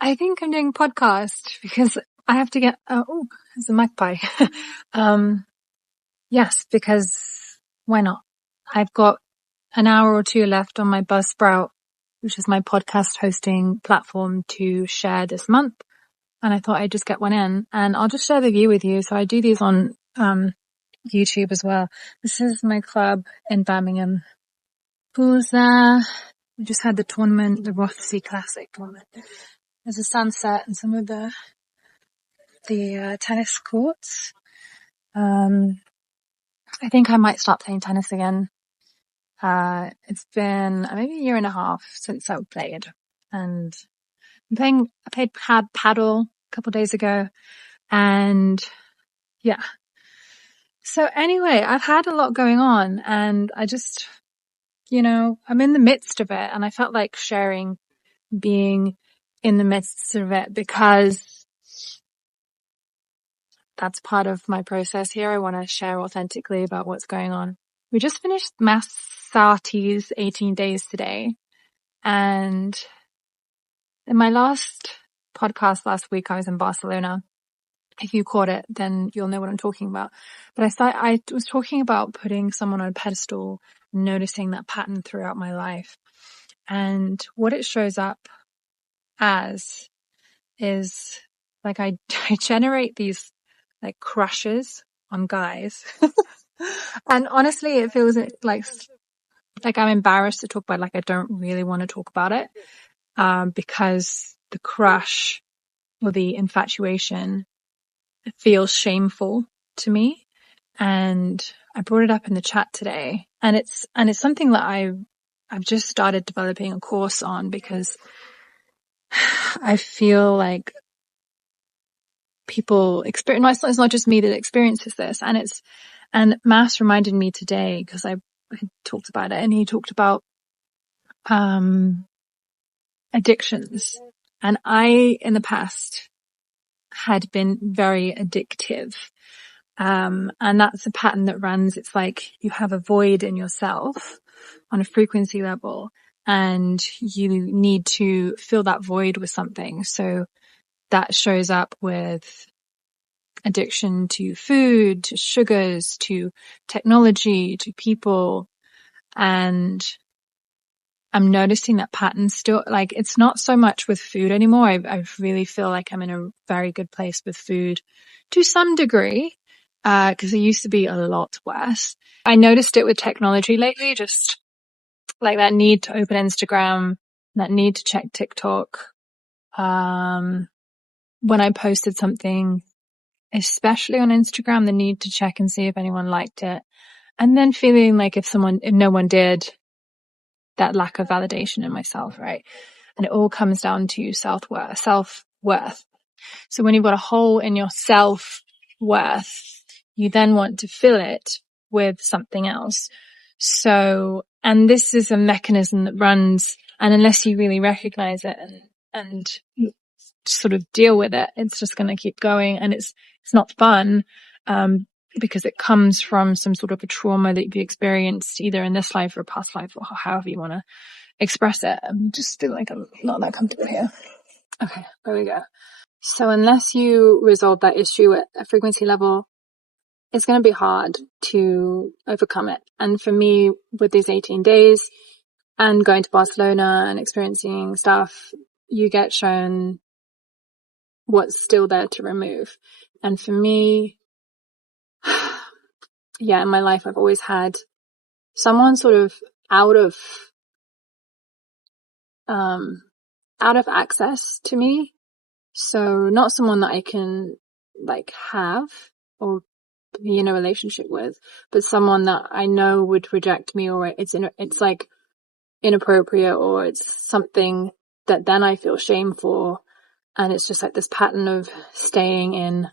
I think I'm doing a podcast because I have to get, oh, there's a magpie. um, yes, because why not? I've got an hour or two left on my Buzzsprout, which is my podcast hosting platform, to share this month. And I thought I'd just get one in, and I'll just share the view with you. So I do these on, YouTube as well. This is my club in Birmingham. Pool's there. We just had the tournament, the Rothsey Classic tournament. There's a sunset and some of the tennis courts. I think I might start playing tennis again. It's been maybe a year and a half since I played, and I played paddle a couple of days ago, and yeah. So anyway, I've had a lot going on, and I just, I'm in the midst of it, and I felt like sharing being in the midst of it because that's part of my process here. I want to share authentically about what's going on. We just finished Massati's 18 days today. And in my last podcast last week, I was in Barcelona. If you caught it, then you'll know what I'm talking about. But I was talking about putting someone on a pedestal, noticing that pattern throughout my life. And what it shows up as is like I generate these like crushes on guys. And honestly, it feels like I'm embarrassed to talk about it. Like I don't really want to talk about it, because the crush or the infatuation feels shameful to me. And I brought it up in the chat today, and it's something that I've just started developing a course on because I feel like people experience, it's not just me that experiences this. And Mass reminded me today, because I talked about it, and he talked about, addictions. And I, in the past, had been very addictive. And that's a pattern that runs. It's like you have a void in yourself on a frequency level, and you need to fill that void with something. So that shows up with addiction to food, to sugars, to technology, to people. And I'm noticing that pattern still, like, it's not so much with food anymore. I really feel like I'm in a very good place with food to some degree, because it used to be a lot worse. I noticed it with technology lately, just like that need to open Instagram, that need to check TikTok. When I posted something, especially on Instagram, the need to check and see if anyone liked it. And then feeling like if no one did, that lack of validation in myself, right? And it all comes down to self-worth. So when you've got a hole in your self-worth, you then want to fill it with something else. So, and this is a mechanism that runs, and unless you really recognize it and sort of deal with it, it's just going to keep going, and it's not fun, because it comes from some sort of a trauma that you experienced either in this life or past life, or however you want to express it. I'm just feel like I'm not that comfortable here. Okay, there we go. So unless you resolve that issue at a frequency level, it's going to be hard to overcome it. And for me, with these 18 days and going to Barcelona and experiencing stuff, you get shown what's still there to remove. And for me, yeah, in my life, I've always had someone sort of out of access to me. So not someone that I can like have or be in a relationship with, but someone that I know would reject me, or it's like inappropriate, or it's something that then I feel shame for. And it's just like this pattern of staying in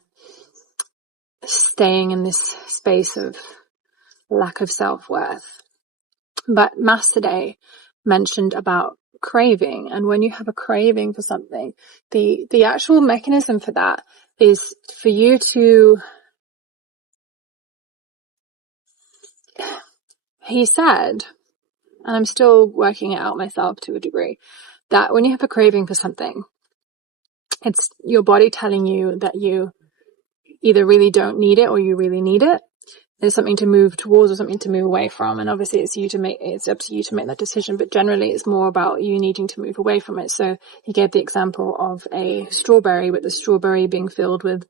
this space of lack of self-worth. But Mass today mentioned about craving, and when you have a craving for something, the actual mechanism for that is for you to, he said, and I'm still working it out myself to a degree, that when you have a craving for something, It's your body telling you that you either really don't need it or you really need it. There's something to move towards or something to move away from. And obviously it's up to you to make that decision, but generally it's more about you needing to move away from it. So he gave the example of a strawberry, with the strawberry being filled with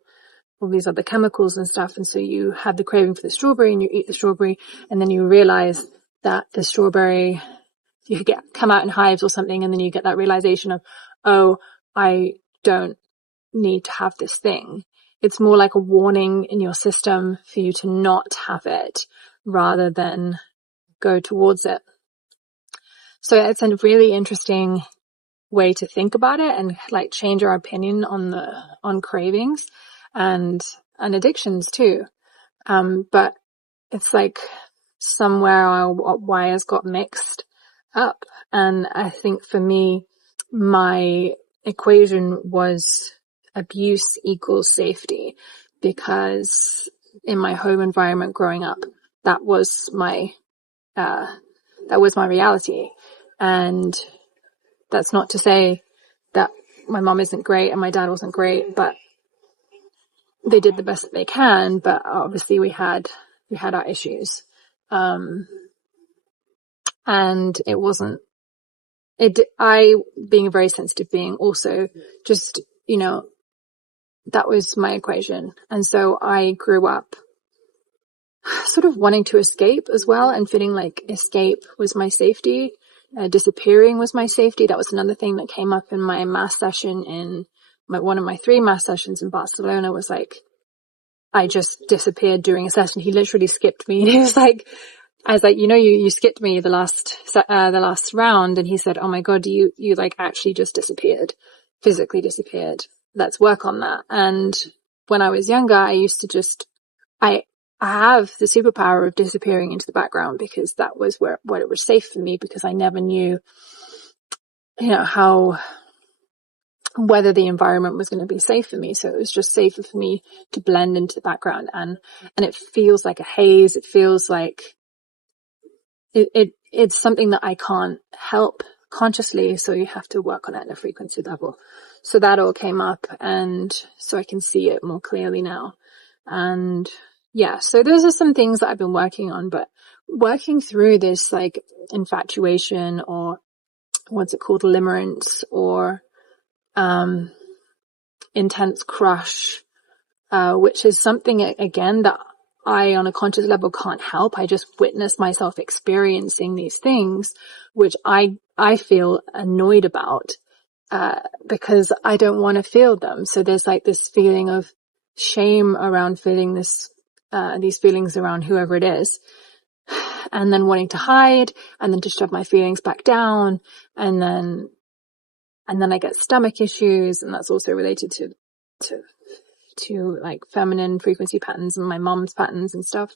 all these other chemicals and stuff. And so you have the craving for the strawberry and you eat the strawberry, and then you realize that the strawberry, you come out in hives or something, and then you get that realization of, oh, I don't need to have this thing. It's more like a warning in your system for you to not have it rather than go towards it. So it's a really interesting way to think about it and like change our opinion on cravings and addictions too. But it's like somewhere our wires got mixed up. And I think for me, my equation was abuse equals safety, because in my home environment growing up, that was my reality. And that's not to say that my mom isn't great and my dad wasn't great, but they did the best that they can. But obviously we had our issues. And it wasn't, I, being a very sensitive being, also just, that was my equation. And so I grew up sort of wanting to escape as well, and feeling like escape was my safety. Disappearing was my safety. That was another thing that came up in my mass session in one of my 3 mass sessions in Barcelona. Was like, I just disappeared during a session. He literally skipped me. He was like, I was like, you skipped me the last round. And he said, oh my God, you like actually just disappeared, physically disappeared. Let's work on that. And when I was younger, I used to just, I have the superpower of disappearing into the background, because that was what it was safe for me, because I never knew, whether the environment was going to be safe for me. So it was just safer for me to blend into the background. And it feels like a haze. It feels like it's something that I can't help consciously. So you have to work on it at a frequency level. So that all came up, and so I can see it more clearly now. And yeah, so those are some things that I've been working on, but working through this like infatuation, or what's it called, limerence, or intense crush, which is something again that I on a conscious level can't help. I just witness myself experiencing these things, which I feel annoyed about, because I don't want to feel them. So there's like this feeling of shame around feeling these feelings around whoever it is, and then wanting to hide, and then to shove my feelings back down, and then I get stomach issues, and that's also related to like feminine frequency patterns and my mom's patterns and stuff.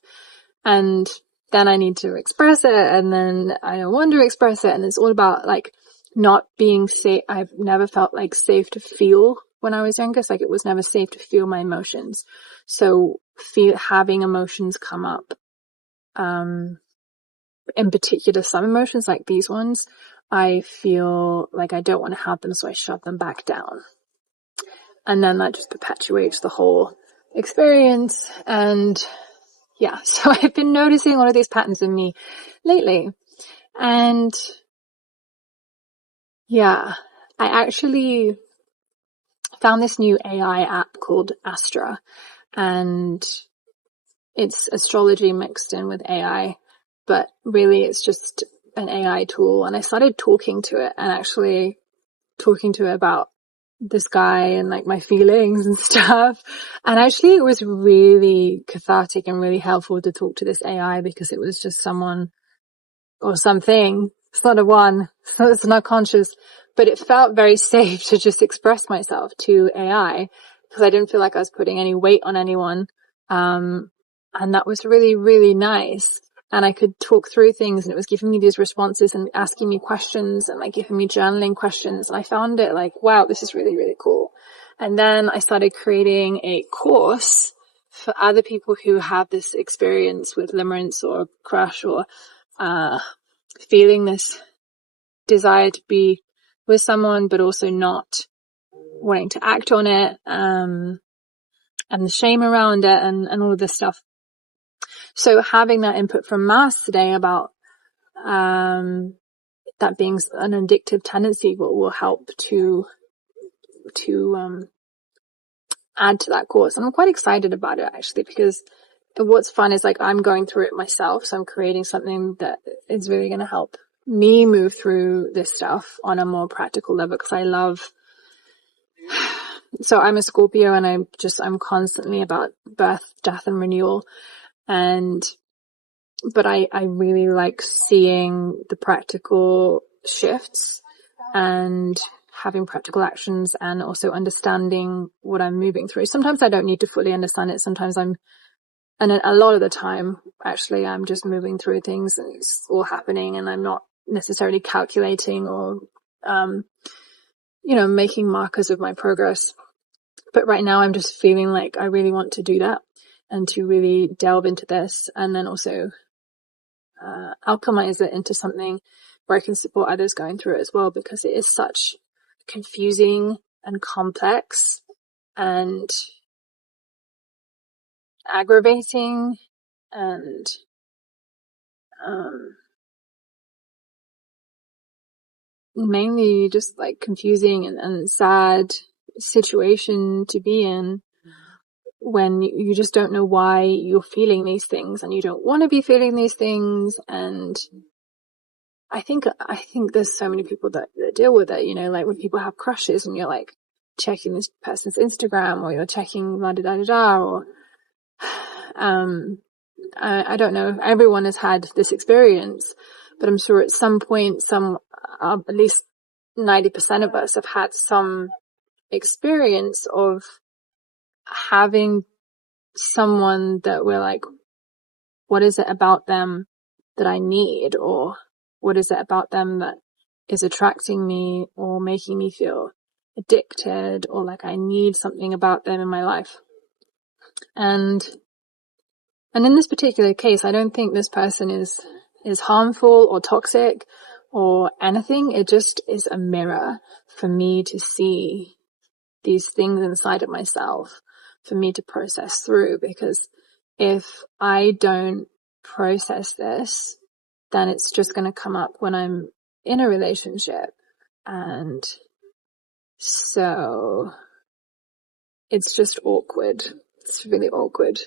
And then I need to express it, and then I don't want to express it, and it's all about like not being safe. I've never felt like safe to feel when I was younger. It's like it was never safe to feel my emotions. So having emotions come up, in particular some emotions like these ones, I feel like I don't want to have them, so I shove them back down. And then that just perpetuates the whole experience. And yeah, so I've been noticing all of these patterns in me lately. And yeah, I actually found this new AI app called Astra, and it's astrology mixed in with AI, but really it's just an AI tool. And I started talking to it, and actually talking to it about this guy and like my feelings and stuff. And actually it was really cathartic and really helpful to talk to this AI, because it was just someone or something. It's not a one, so it's not conscious, but it felt very safe to just express myself to AI, because I didn't feel like I was putting any weight on anyone. And that was really, really nice. And I could talk through things, and it was giving me these responses and asking me questions, and like giving me journaling questions. And I found it like, wow, this is really, really cool. And then I started creating a course for other people who have this experience with limerence or crush, or feeling this desire to be with someone, but also not wanting to act on it, and the shame around it, and all of this stuff. So having that input from Mars today about that being an addictive tendency will help to add to that course. And I'm quite excited about it, actually, because what's fun is, like, I'm going through it myself, so I'm creating something that is really going to help me move through this stuff on a more practical level, because I love, so I'm a Scorpio, and I'm constantly about birth, death, and renewal. But I really like seeing the practical shifts and having practical actions, and also understanding what I'm moving through. Sometimes I don't need to fully understand it. Sometimes and a lot of the time, actually, I'm just moving through things and it's all happening, and I'm not necessarily calculating or, making markers of my progress. But right now I'm just feeling like I really want to do that, and to really delve into this, and then also alchemize it into something where I can support others going through it as well, because it is such confusing and complex and aggravating and mainly just like confusing and sad situation to be in, when you just don't know why you're feeling these things, and you don't want to be feeling these things. And I think there's so many people that deal with it, like when people have crushes and you're like checking this person's Instagram, or you're checking la da da da da, or I don't know, everyone has had this experience, but I'm sure at some point, at least 90% of us have had some experience of having someone that we're like, what is it about them that I need? Or what is it about them that is attracting me or making me feel addicted, or like I need something about them in my life? And in this particular case, I don't think this person is harmful or toxic or anything. It just is a mirror for me to see these things inside of myself, for me to process through. Because if I don't process this, then it's just going to come up when I'm in a relationship. And so it's just awkward. It's really awkward.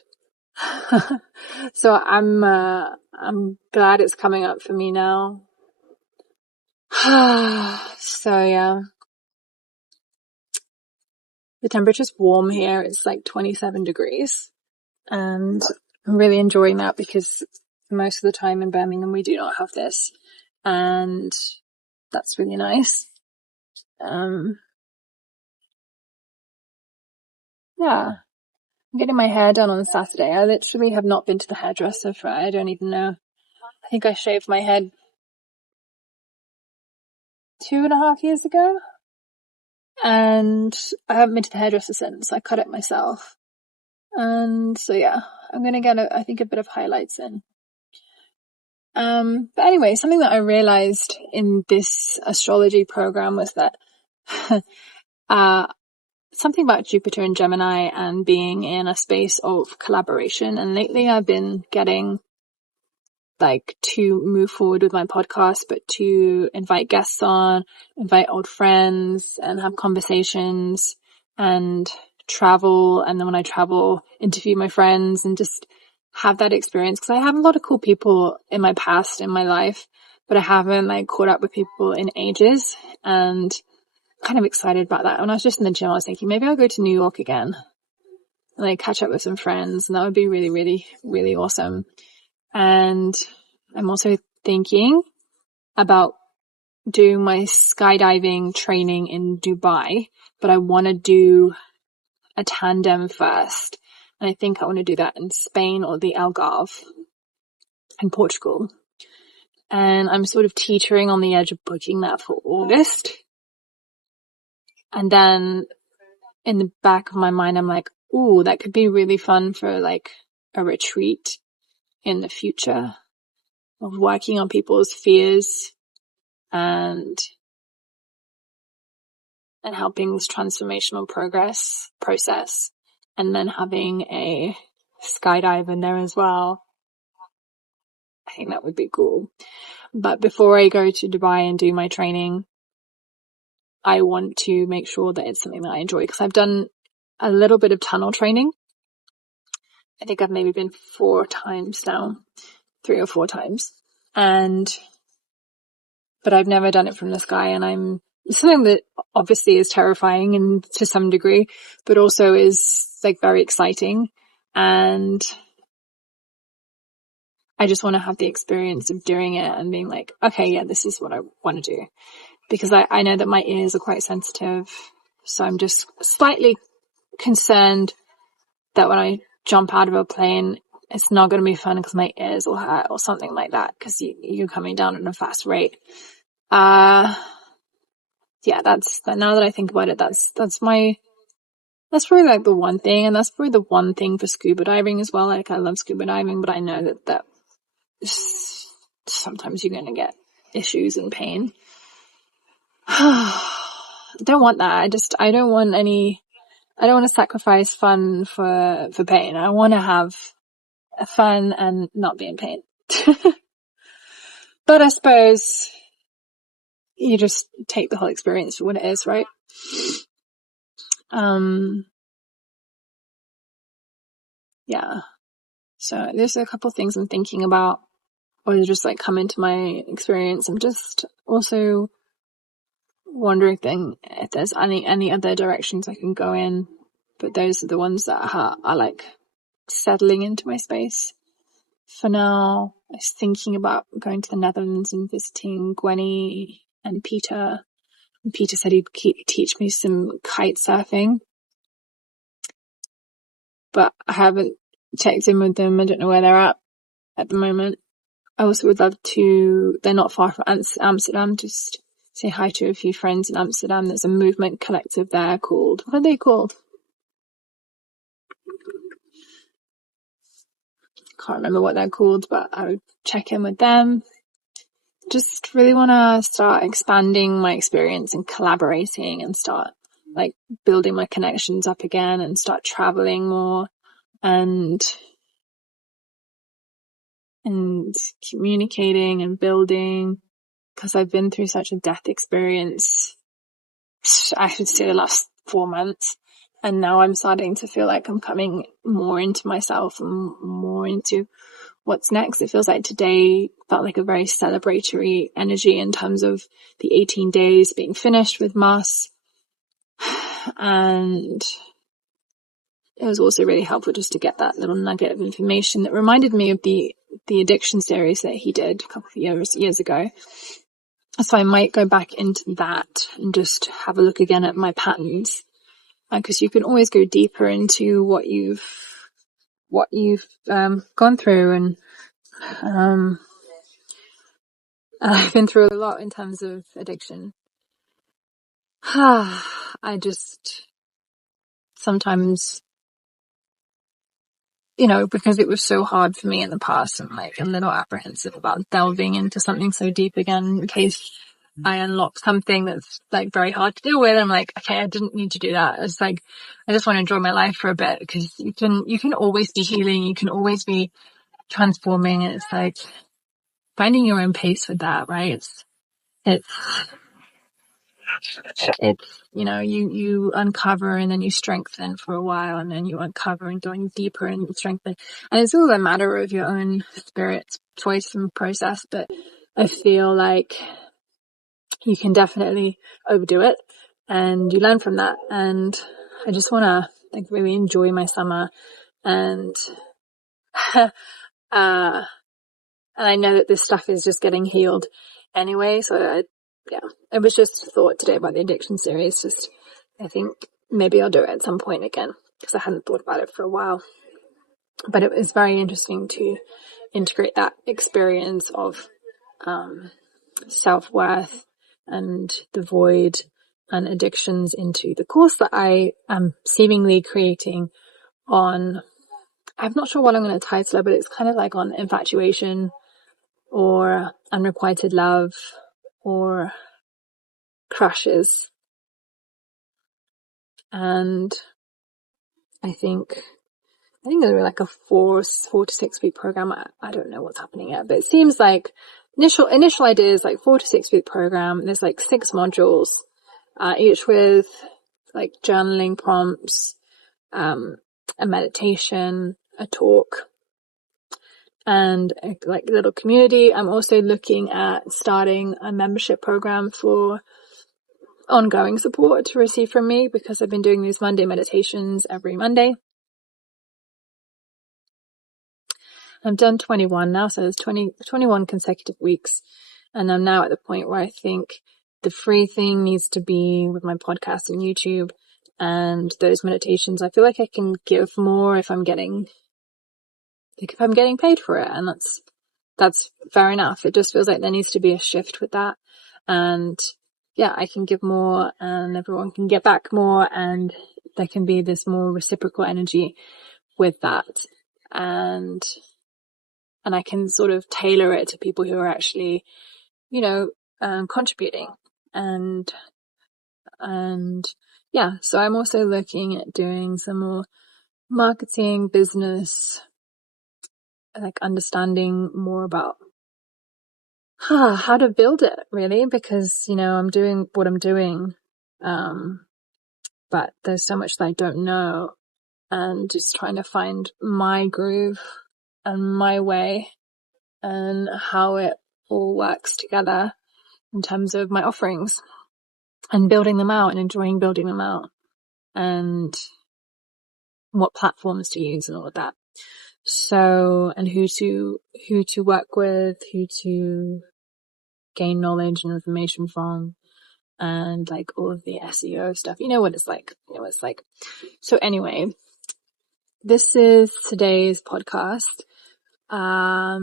So I'm glad it's coming up for me now. So yeah, the temperature's warm here. It's like 27 degrees, and I'm really enjoying that, because most of the time in Birmingham we do not have this, and that's really nice. Yeah, I'm getting my hair done on Saturday. I literally have not been to the hairdresser for, I don't even know, I think I shaved my head 2.5 years ago, and I haven't been to the hairdresser since. I cut it myself. And so yeah, I'm gonna get I think a bit of highlights in. But anyway, something that I realized in this astrology program was that something about Jupiter and Gemini and being in a space of collaboration. And lately I've been getting like to move forward with my podcast, but to invite guests on, invite old friends, and have conversations, and travel. And then when I travel, interview my friends and just have that experience. Because I have a lot of cool people in my past, in my life, but I haven't like caught up with people in ages, and I'm kind of excited about that. When I was just in the gym, I was thinking maybe I'll go to New York again and like catch up with some friends, and that would be really, really, really awesome. And I'm also thinking about doing my skydiving training in Dubai, but I want to do a tandem first. And I think I want to do that in Spain or the Algarve in Portugal. And I'm sort of teetering on the edge of booking that for August. And then in the back of my mind, I'm like, ooh, that could be really fun for like a retreat in the future, of working on people's fears and and helping this transformational process, and then having a skydive in there as well. I think that would be cool. But before I go to Dubai and do my training, I want to make sure that it's something that I enjoy, because I've done a little bit of tunnel training. I think I've maybe been 4 times now, 3 or 4 times. But I've never done it from the sky, and it's something that obviously is terrifying and to some degree, but also is like very exciting. And I just want to have the experience of doing it and being like, okay, yeah, this is what I want to do. Because I know that my ears are quite sensitive. So I'm just slightly concerned that when I jump out of a plane, it's not going to be fun because my ears will hurt or something like that, because you're coming down at a fast rate. Yeah, now that I think about it, that's probably like the one thing, and that's probably the one thing for scuba diving as well. Like, I love scuba diving, but I know that sometimes you're going to get issues and pain. Don't want that. I don't want to sacrifice fun for pain. I want to have fun and not be in pain. But I suppose you just take the whole experience for what it is, right? Yeah. So there's a couple of things I'm thinking about, or just like come into my experience. I'm just also wondering if there's any other directions I can go in, but those are the ones that are like settling into my space. For now, I was thinking about going to the Netherlands and visiting Gwenny and Peter. And Peter said he'd teach me some kite surfing, but I haven't checked in with them. I don't know where they're at the moment. I also would love to, they're not far from Amsterdam, just say hi to a few friends in Amsterdam. There's a movement collective there called, what are they called? Can't remember what they're called, but I would check in with them. Just really want to start expanding my experience and collaborating, and start like building my connections up again, and start traveling more and communicating and building, because I've been through such a death experience. I should say the last 4 months, and now I'm starting to feel like I'm coming more into myself and more into what's next. It feels like today felt like a very celebratory energy in terms of the 18 days being finished with Mass. And it was also really helpful just to get that little nugget of information that reminded me of the addiction series that he did a couple of years ago. So I might go back into that and just have a look again at my patterns, because you can always go deeper into what you've gone through. And I've been through a lot in terms of addiction. I just sometimes, because it was so hard for me in the past, I'm like a little apprehensive about delving into something so deep again, in case I unlock something that's like very hard to deal with. I'm like, okay, I didn't need to do that. It's like, I just want to enjoy my life for a bit, because you can always be healing. You can always be transforming. And it's like finding your own pace with that, right? It's you uncover and then you strengthen for a while, and then you uncover and going deeper and you strengthen. And it's all a matter of your own spirit's choice and process. But I feel like you can definitely overdo it, and you learn from that. And I just want to like really enjoy my summer, and and I know that this stuff is just getting healed anyway. So it was just a thought today about the addiction series. Just, I think maybe I'll do it at some point again, because I hadn't thought about it for a while. But it was very interesting to integrate that experience of self-worth and the void and addictions into the course that I am seemingly creating on, I'm not sure what I'm going to title it, but it's kind of like on infatuation or unrequited love or crushes. And I think it'll be like a 4 to 6 week program. I don't know what's happening yet, but it seems like initial idea is like 4 to 6 week program. There's like 6 modules, each with like journaling prompts, a meditation, a talk, and like a little community. I'm also looking at starting a membership program for ongoing support to receive from me, because I've been doing these Monday meditations every Monday. I've done 21 now, so there's 21 consecutive weeks. And I'm now at the point where I think the free thing needs to be with my podcast and YouTube and those meditations. I feel like I can give more if I'm getting paid for it. And that's fair enough. It just feels like there needs to be a shift with that. And yeah, I can give more and everyone can get back more, and there can be this more reciprocal energy with that. And I can sort of tailor it to people who are actually, contributing. And yeah, so I'm also looking at doing some more marketing, business, like understanding more about how to build it, really, because, I'm doing what I'm doing. But there's so much that I don't know, and just trying to find my groove and my way and how it all works together in terms of my offerings, and building them out and enjoying building them out, and what platforms to use and all of that. So, and who to work with, who to gain knowledge and information from, and like all of the SEO stuff. You know what it's like. So anyway, this is today's podcast. I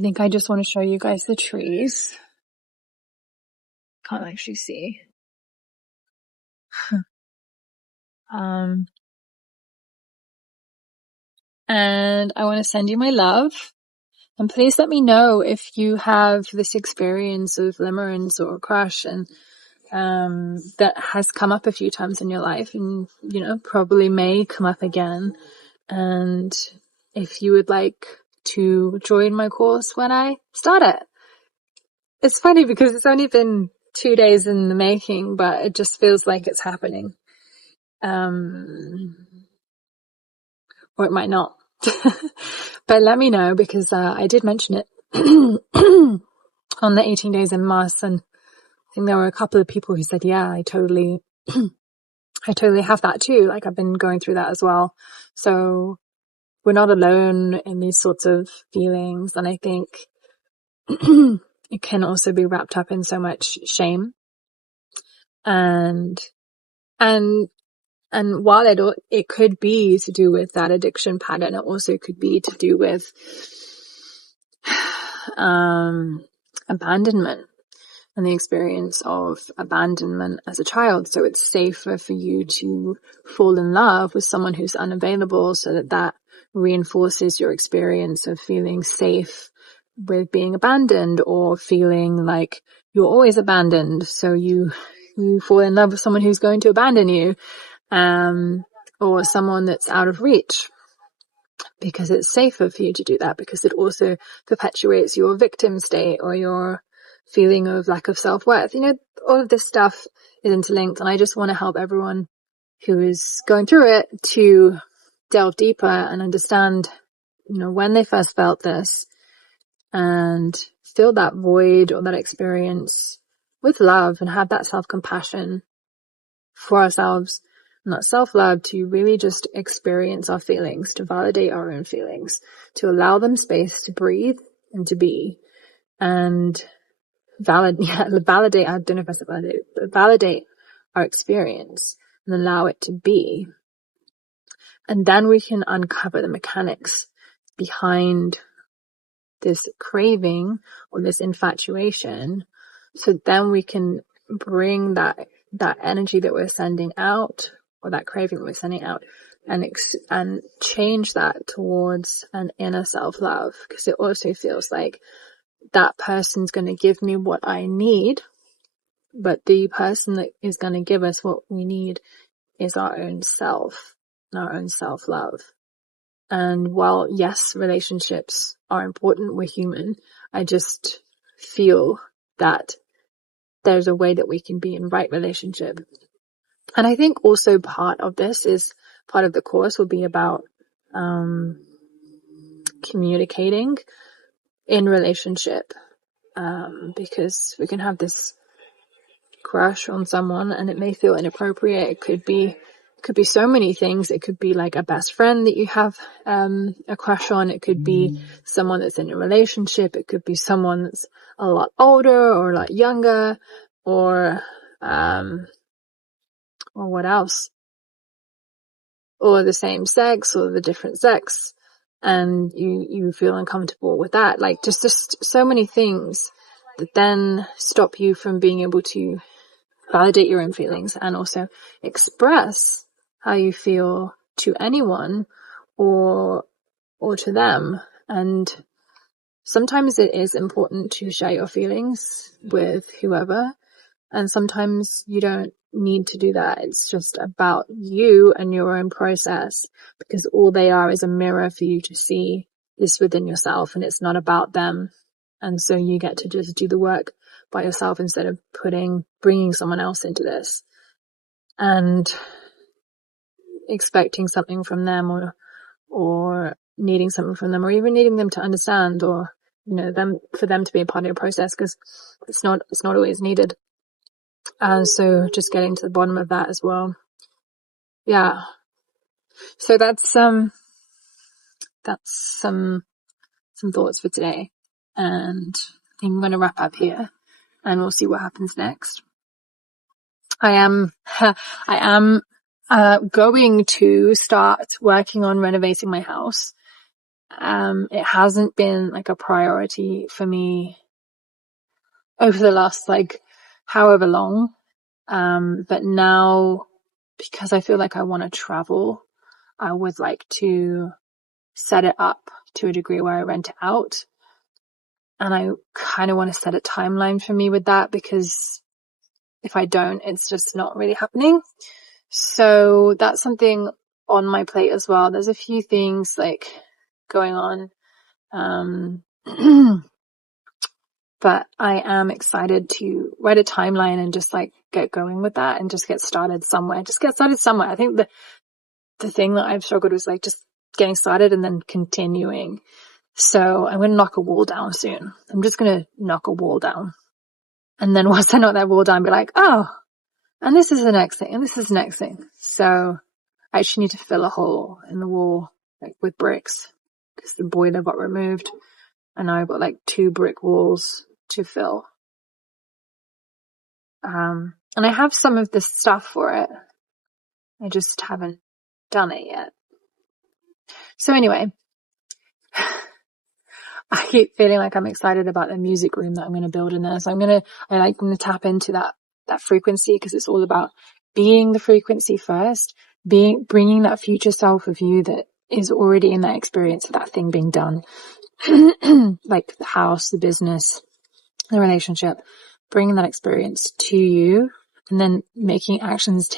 think I just want to show you guys the trees. Can't actually see. And I want to send you my love. And please let me know if you have this experience of limerence or crush, and that has come up a few times in your life, and probably may come up again. And if you would like to join my course when I start it. It's funny because it's only been 2 days in the making, but it just feels like it's happening. Or it might not. But let me know, because I did mention it on the 18 days in Mars, and I think there were a couple of people who said, yeah, I totally have that too. Like, I've been going through that as well. So we're not alone in these sorts of feelings. And I think it can also be wrapped up in so much shame. And while it could be to do with that addiction pattern, it also could be to do with abandonment and the experience of abandonment as a child. So it's safer for you to fall in love with someone who's unavailable, so that reinforces your experience of feeling safe with being abandoned, or feeling like you're always abandoned. So you fall in love with someone who's going to abandon you. Or someone that's out of reach, because it's safer for you to do that, because it also perpetuates your victim state or your feeling of lack of self-worth. All of this stuff is interlinked, and I just want to help everyone who is going through it to delve deeper and understand, when they first felt this, and fill that void or that experience with love, and have that self-compassion for ourselves, not self-love, to really just experience our feelings, to validate our own feelings, to allow them space to breathe and to be, and validate, I don't know if I said validate, but validate our experience and allow it to be. And then we can uncover the mechanics behind this craving or this infatuation. So then we can bring that energy that we're sending out, or that craving that we're sending out, and change that towards an inner self-love, because it also feels like that person's going to give me what I need, but the person that is going to give us what we need is our own self and our own self-love. And while, yes, relationships are important, we're human, I just feel that there's a way that we can be in right relationship. And I think also part of the course will be about communicating in relationship, because we can have this crush on someone and it may feel inappropriate. It could be so many things. It could be like a best friend that you have a crush on. It could be someone that's in a relationship. It could be someone that's a lot older or a lot younger, or what else? Or the same sex or the different sex, and you feel uncomfortable with that. Like just so many things that then stop you from being able to validate your own feelings and also express how you feel to anyone or to them. And sometimes it is important to share your feelings with whoever, and sometimes you don't need to do that. It's just about you and your own process, because all they are is a mirror for you to see this within yourself, and it's not about them. And so you get to just do the work by yourself instead of bringing someone else into this and expecting something from them, or needing something from them, or even needing them to understand, or for them to be a part of your process, because it's not always needed. So just getting to the bottom of that as well. Yeah. So that's some thoughts for today. And I think I'm going to wrap up here and we'll see what happens next. I am going to start working on renovating my house. It hasn't been like a priority for me over the last however long. But now, because I feel like I want to travel, I would like to set it up to a degree where I rent it out. And I kind of want to set a timeline for me with that, because if I don't, it's just not really happening. So that's something on my plate as well. There's a few things going on. But I am excited to write a timeline and just get going with that and just get started somewhere. I think the thing that I've struggled with is just getting started and then continuing. So I'm going to knock a wall down soon. I'm just going to knock a wall down. And then once I knock that wall down, be like, oh, and this is the next thing, and this is the next thing. So I actually need to fill a hole in the wall with bricks, because the boiler got removed and now I've got 2 brick walls to fill. And I have some of the stuff for it. I just haven't done it yet. So anyway, I keep feeling like I'm excited about the music room that I'm going to build in there. So I'm going to tap into that frequency, because it's all about being the frequency first, bringing that future self of you that is already in that experience of that thing being done. Like the house, the business, the relationship, bringing that experience to you, and then taking actions,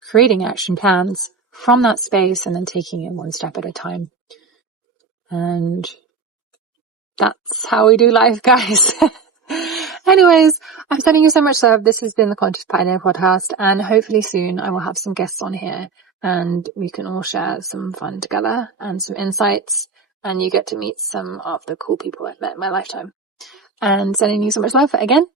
creating action plans from that space, and then taking it one step at a time. And that's how we do life, guys. Anyways, I'm sending you so much love. This has been the Conscious Pioneer podcast, and hopefully soon I will have some guests on here and we can all share some fun together and some insights, and you get to meet some of the cool people I've met in my lifetime. And sending you so much love again.